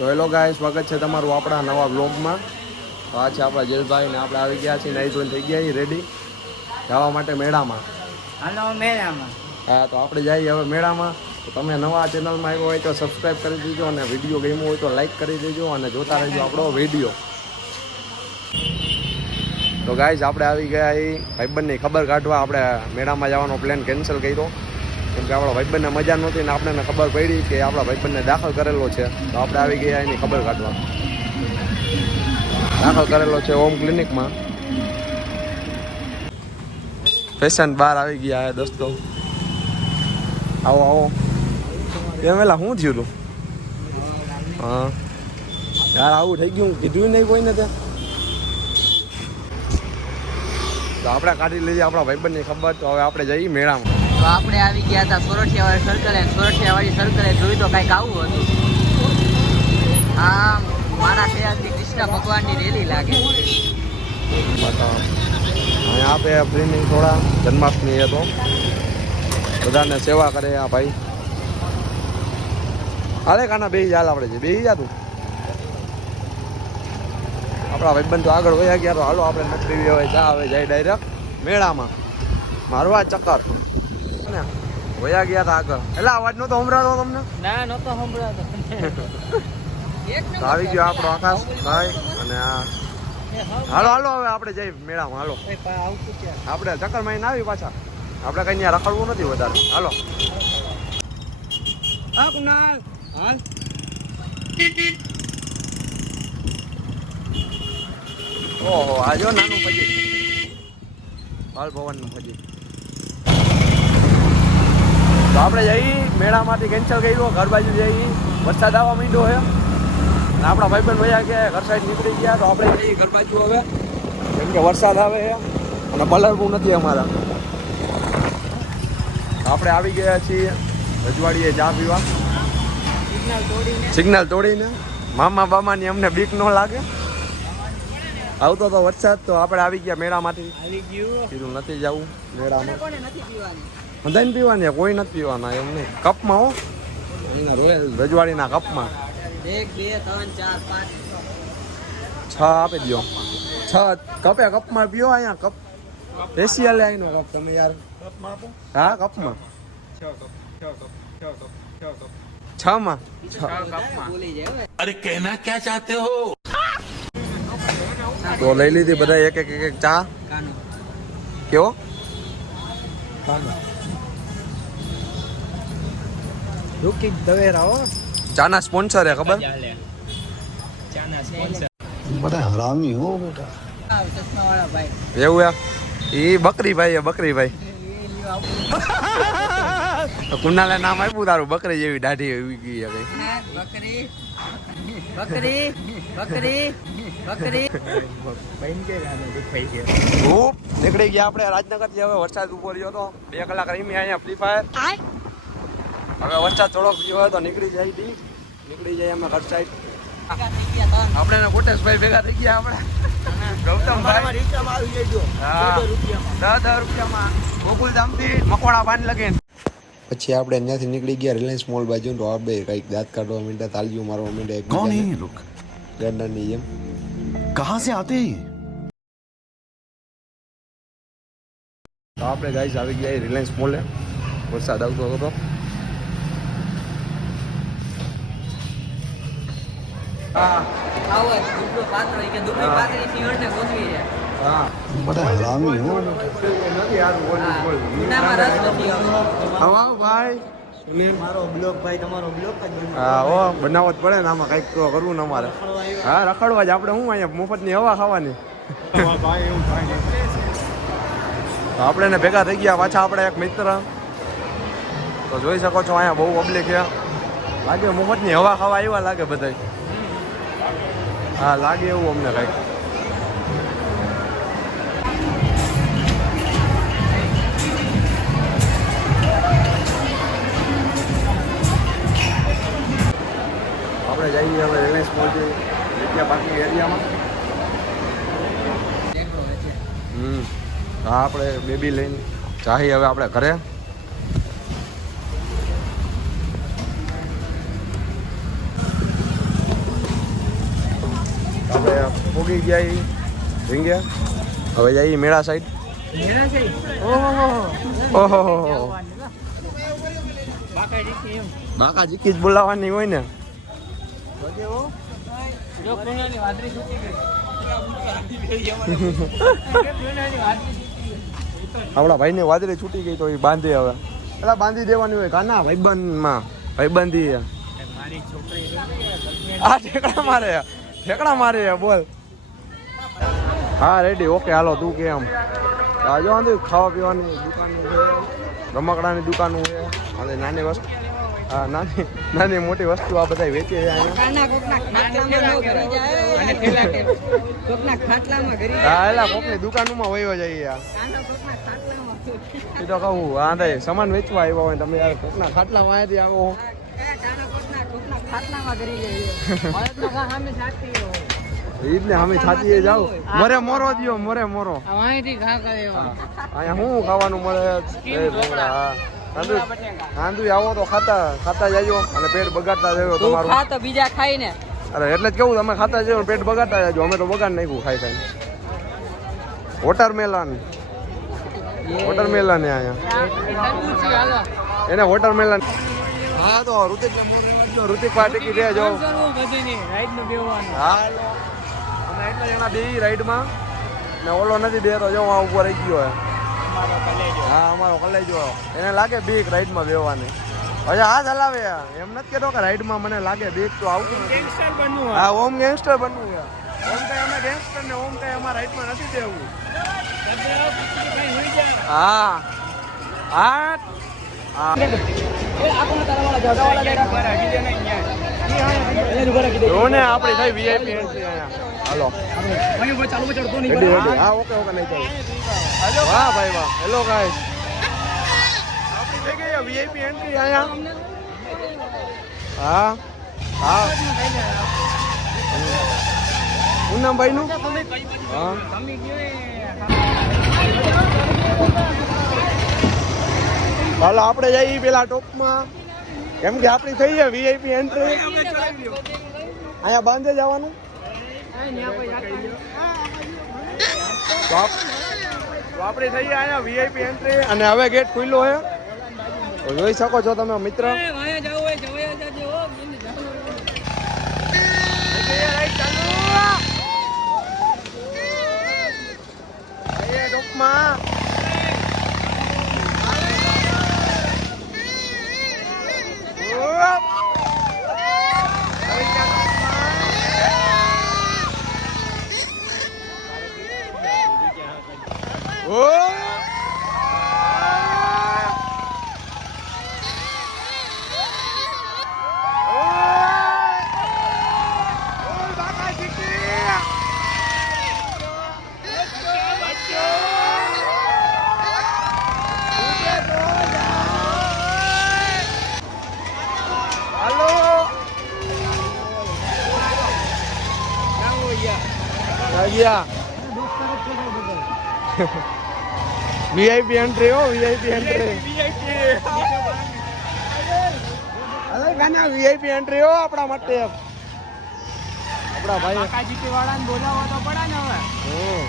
તો હેલો ગાય સ્વાગત છે તમારું આપણા નવા બ્લોગમાં તો આ છે આપણા જેલભાઈ ને આપણે આવી ગયા છીએ નાઈ ધોઈને થઈ ગયા રેડી જવા માટે મેળામાં. હાલો મેળામાં. હા તો આપણે જઈએ હવે મેળામાં. તો તમે નવા ચેનલમાં આવ્યો હોય તો સબસ્ક્રાઈબ કરી દેજો અને વીડિયો ગમ્યો હોય તો લાઈક કરી દેજો અને જોતા રહેજો આપણો વીડિયો તો ગાઈઝ આપણે આવી ગયા એ ભાઈબંધની ખબર કાઢવા આપણે મેળામાં જવાનો પ્લાન કેન્સલ કર્યો. કેમ કે આપણા ભાઈબંધને મજા નહોતી ને આપણને ખબર પડી કે આપણા ભાઈબંધને દાખલ કરેલો છે. તો આપણે આવી ગયા એની ખબર કાઢવા. દાખલ કરેલો છે હોમ ક્લિનિકમાં. પેશન્ટ બહાર આવી ગયા હે દોસ્તો. આવો આવો. એમ વેલા, શું થયું હા. યાર, આવું થઈ ગયું કીધું નહીં કોઈને ત્યાં તો આપણે કાઢી લીધી આપણા ભાઈબંધની ખબર, તો હવે આપણે જઈએ મેળામાં. તો આપણે આવી ગયા હતા સોરઠિયાવાળી સર્કલે સોરઠિયાવાળી સર્કલે જોયું તો કંઈક આવું હતું. આ મારા ખ્યાલથી કૃષ્ણ ભગવાનની રેલી લાગે. આપે ફ્રીની થોડા જન્માષ્ટમી એ તો. બધાને સેવા કરે આ ભાઈ. હાલે કાના બે હાલ આપણે છે. બે જા તું. આપણા ભાઈબંધ તો આગળ વયા ગયા તો હાલો આપણે નકરી હવે ચા આવે જાય ડાયરેક્ટ મેળામાં. મારવા ચક્કર. ને? વયા ગયા હતા આગળ. એટલે અવાજ નતો સંભળાતો તમને? ના નતો સંભળાતો. આવી ગયો આપણો આકાશ ભાઈ અને આ હાલો હાલો હવે આપણે જઈએ મેળામાં હાલો. આપણે ચક્કર મારીને આવી પાછા. આપણે કઈ ત્યાં રખડવું નથી વધારે. હાલો. હા કુનાલ હાલ. ઓહો આજો જો નાનું ફજી હાલ ભવનનું ફજી તો આપણે જઈ મેળામાંથી કેન્સલ કર્યું ઘર બાજુ જઈ વરસાદ આવવા માંડ્યો છે. અને આપણા ભાઈબંધ ભાઈ ગયા ઘર સાઈડ નીકળી ગયા તો આપણે જઈએ ઘર બાજુ હવે. કેમ કે વરસાદ આવે છે અને પલળવું નથી અમારા. આપણે આવી ગયા છીએ રજવાડીએ ચા પીવા. સિગ્નલ તોડીને. સિગ્નલ તોડીને મામા બામાની અમને બીક ન લાગે. આવતો તો વરસાદ તો આપણે આવી ગયા મેળામાંથી. આવી ગયું. કીધું નથી જવું મેળામાં. બધાને પીવાની કોઈ નથી પીવાના એમ નહીં. કપમાં હો. એના રોયલ. રજવાડીના કપમાં. એક બે ત્રણ ચાર પાંચ. છ આપી દો છ કપે કપમાં પીઓ અહીંયા કપ. Special આઈનો cup. તમે યાર. કપમાં હા કપમાં. છ છ કપ છ માં અરે કહેના ક્યાં ચાહતે હો? તો લઈ લીધી બધા એક એક એક ચા. કેવો? કાનો. રૂકી દવેરા હો. ચાના સ્પોન્સર હે ખબર? બધા હરામી હો બેટા. એવું એ બકરી ભાઈ એ બકરી ભાઈ. કુનાલે નામ આપ્યું તારું બકરી જેવી દાઢી એવી ગઈ હવે બકરી બકરી બકરી બકરી. ગયા નીકળી ગયા આપણે રાજનગરથી હવે વરસાદ ઊભો રહ્યો તો. બે કલાક રહી અહીંયા ફ્રી ફાયર હવે વરસાદ થોડોક થયો હોય તો નીકળી જાય દી નીકળી જાય અમે ઘર સાઈડ આપણે કોટેશભાઈ ભેગા થઈ ગયા આપણે ગૌતમભાઈ દસ દસ રૂપિયામાં ગોકુલધામથી મકોડા પાન લગીને પછી આપણે અહીંયાથી નીકળી ગયા રિલાયન્સ મોલ બાજુ તો આપણે કંઈક દાંત કાઢવા માંડ્યા તાલીઓ મારવા માંડ્યા કોણ હે લોક ગેંડાની જેમ કહા સે આતે તો આપણે ગાઈસ આવી ગયા રિલાયન્સ મોલે વરસાદ આવતો હતો રસ નથી આવતો આવો ભાઈ. મારો બ્લોગ ભાઈ તમારો બ્લોગ હા ઓ બનાવવો પડે ને આમાં કંઈક તો કરવું ને અમારે. હા રખડવા જ. આપણે શું અહીંયા મફતની હવા ખાવાની? આપણે ને ભેગા થઈ ગયા પાછા આપણે એક મિત્ર. તો જોઈ શકો છો અહીંયા બહુ પબ્લિક છે. લાગે મફતની હવા ખાવા આવ્યા લાગે બધા હા લાગે એવું અમને કંઈક. આપણે જઈએ હવે રિલાયન્સ મોલથી જગ્યા બાકી એરિયામાં. હમ હા આપણે બેબી લઈને ચાહી હવે આપણે ઘરે. આપણે ગયા એ રીંગ્યા હવે જઈએ મેળા સાઈડ ઓહો. બાકા જીકી જ બોલાવવાની હોય ને. આપણા ભાઈને વાદળી છૂટી ગઈ તો એ બાંધી હવે. પેલા બાંધી દેવાની હોય કાના ભાઈબંધમાં. ભાઈબંધી. આ ઠેકડા મારે. ઠેકડા મારે, બોલ. હા રેડી ઓકે હાલો તું કેમ આ જો આંધુ ખાવા પીવાની દુકાન છે રમકડાની દુકાનું છે. અને નાની વસ્તુ હા નાની નાની મોટી વસ્તુ આ બધા વેચે છે હા એલા કોકની દુકાનોમાં વયો જઈએ યાર એ તો કહું હા દે સામાન વેચવા આવ્યા હોય તમે યાર કોકના ખાટલા વાંયથી આવો. ઈ જ ને અમે છાતીએ જાવ મરે મોરો દિયો મરે મોરો. અહીંયા શું ખાવાનું મળે? કાંદુ કાંદુ આવો તો ખાતા ખાતા જાજો અને પેટ બગાડતા જાજો તમારું. ખા તો બીજા ખાઈ અરે એટલે જ કેવું તમે ખાતા જાજો પેટ બગાડતા જાજો. અમે તો બગાડ નાખ્યું ખાઈ ખાઈને. વોટરમેલન. વોટરમેલન અહીંયા. એને વોટરમેલન. હા તો ઋતિક ઋતિક પાર્ટી કી જો હા જણા બે રાઈડમાં ને ઓલો નથી બેતો જો આ ઉપર રહી ગયો હા. અમારો કલેજો. એને લાગે બીક રાઈડમાં બેવાની હવે હાથ હલાવે એમ નથી કેતો કે રાઈડમાં મને લાગે બીક તો નથી. હા ઓમ ગેંગસ્ટર બનવું ઓમ કઈ અમે ગેંગસ્ટર ને ઓમ કઈ અમારા રાઈડમાં નથી દેવું હા. હા. હા જો થઈ વીઆઈપી એન્ટ્રી અહીંયા ચડતો રેડી હા. ઓકે ઓકે નહીં ચાલો. વાહ ભાઈ વાહ. હેલો ગાઈસ આપણી થઈ ગઈ વીઆઈપી એન્ટ્રી અહીંયા હા હા. શું નામ ભાઈનું? હા. હાલો આપણે જઈએ પેલા ટોપમાં. કેમ કે આપણી થઈ છે વીઆઈપી એન્ટ્રી અહીંયા બાંધે જવાનું. તો થઈ અહીંયા વીઆઈપી એન્ટ્રી અને હવે ગેટ ખુલ્લો છે. તો જોઈ શકો છો તમે, મિત્ર. ગયા. વીઆઈપી એન્ટ્રી હો વીઆઈપી એન્ટ્રી વીઆઈપી એન્ટ્રી હો આપણા માટે. આપણા ભાઈ. હમ.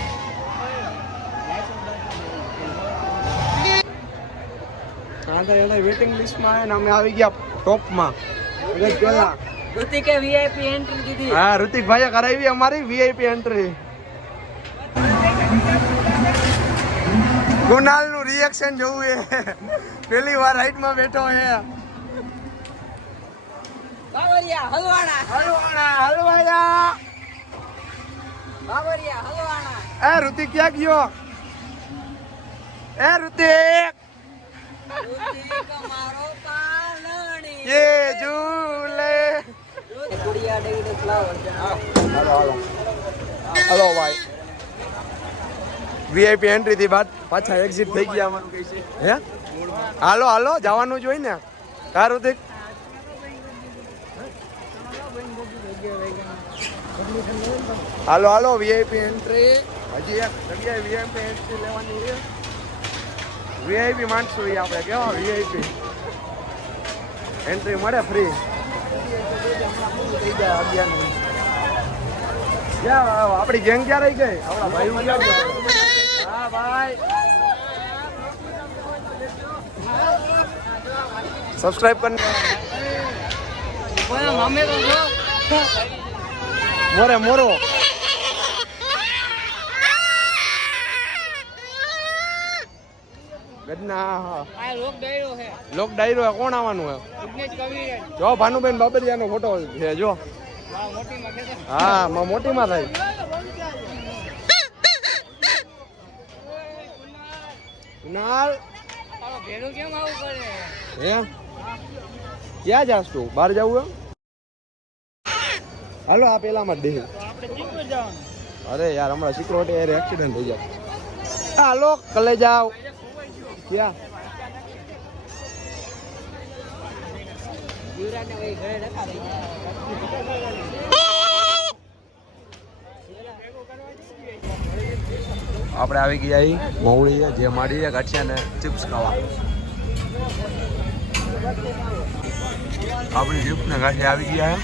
હા તો એને વેટિંગ લિસ્ટમાં આવે ને અમે આવી ગયા ટોપમાં એટલે પેલા. ઋતિકે વીઆઈપી એન્ટ્રી દીધી. હા ઋતિક ભાઈએ કરાવી અમારી વીઆઈપી એન્ટ્રી કુનાલનું રિએક્શન જોવું એ. પેલી વાર રાઈટમાં બેઠો હે બાવરિયા હલવાણા. હલવાણા હલવાયા બાવરિયા હલવાણા. એ ઋતિક ક્યાં ગયો? એ ઋતિક. મારો પાલણી. એ ઝૂલે ગુડિયા ડેવી ફ્લાવર હાલો હાલો હાલો ભાઈ વીઆઈપી એન્ટ્રી થી બાદ પાછા એક્ઝિટ થઈ ગયા અમારું હે? હાલો હાલો, જવાનું જ હોય ને. તારું ઋતિક હાલો હાલો વીઆઈપી એન્ટ્રી હજી એક જગ્યાએ વીઆઈપી એન્ટ્રી લેવાની છે વીઆઈપી માણસો એ આપણે, કેવા વીઆઈપી એન્ટ્રી મળે ફ્રી આપણી ગેંગ ક્યાં રહી ગઈ? આપણા ભાઈ સબસ્ક્રાઇબ કર. મોરે મોરો. લોક ડાયરો કોણ આવવાનું હે જો ભાનુબેન બાબરિયાનો ફોટો છે જો. હા માં મોટીમાં થાય કુનાલ હે? ક્યાં જાસ તું? બહાર જવું એમ? હાલો આ પેલામાં જ દેહી. અરે યાર હમણાં સિક્યોરિટી યાર એક્સિડન્ટ થઈ જાય. હાલો કલે જાવ ક્યાં? આપણે આવી ગયા મહુડી જે માડી ગાંઠિયા ને ચિપ્સ ખાવા. આપણી ચિપ્સ ને ગાંઠિયા આવી ગયા